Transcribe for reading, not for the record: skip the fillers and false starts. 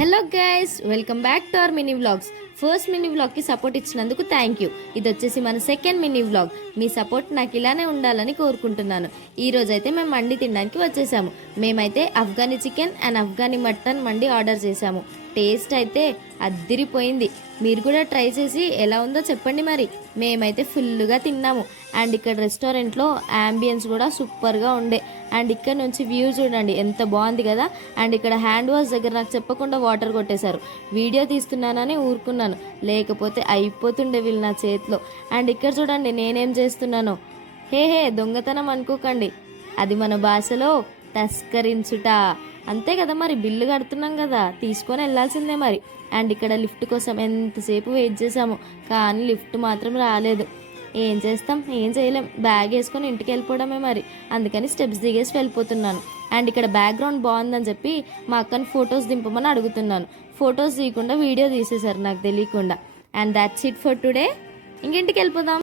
Hello guys, welcome back to our mini vlogs. First mini వ్లాగ్కి support ఇచ్చినందుకు thank you. ఇది వచ్చేసి మన సెకండ్ మినీ వ్లాగ్. మీ సపోర్ట్ నాకు ఇలానే ఉండాలని కోరుకుంటున్నాను. ఈ రోజైతే మేము మండి తినడానికి వచ్చేసాము. మేమైతే Afghani chicken and Afghani mutton mandi order చేసాము. టేస్ట్ అయితే అద్దిరిపోయింది. మీరు కూడా ట్రై చేసి ఎలా ఉందో చెప్పండి. మరి మేమైతే ఫుల్గా తిన్నాము. అండ్ ఇక్కడ రెస్టారెంట్లో యాంబియన్స్ కూడా సూపర్గా ఉండే. అండ్ ఇక్కడ నుంచి వ్యూ చూడండి ఎంత బాగుంది కదా. అండ్ ఇక్కడ హ్యాండ్ వాష్ దగ్గర నాకు చెప్పకుండా వాటర్ కొట్టేశారు. వీడియో తీస్తున్నానని ఊరుకున్నాను, లేకపోతే అయిపోతుండే వీళ్ళు నా చేతిలో. అండ్ ఇక్కడ చూడండి నేనేం చేస్తున్నాను. హే దొంగతనం అనుకోకండి, అది మన భాషలో తస్కరించుట అంతే కదా. మరి బిల్లు కడుతున్నాం కదా, తీసుకొని వెళ్ళాల్సిందే మరి. అండ్ ఇక్కడ లిఫ్ట్ కోసం ఎంతసేపు వెయిట్ చేసాము, కానీ లిఫ్ట్ మాత్రం రాలేదు. ఏం చేస్తాం, ఏం చేయలేం, బ్యాగ్ వేసుకొని ఇంటికి వెళ్ళిపోవడమే మరి. అందుకని స్టెప్స్ దిగేసి వెళ్ళిపోతున్నాను. అండ్ ఇక్కడ బ్యాక్గ్రౌండ్ బాగుందని చెప్పి మా అక్కని ఫొటోస్ దింపమని అడుగుతున్నాను. ఫొటోస్ తీయకుండా వీడియో తీసేశారు నాకు తెలియకుండా. And that's it for today. ఇంటికి వెళ్ళిపోదాం.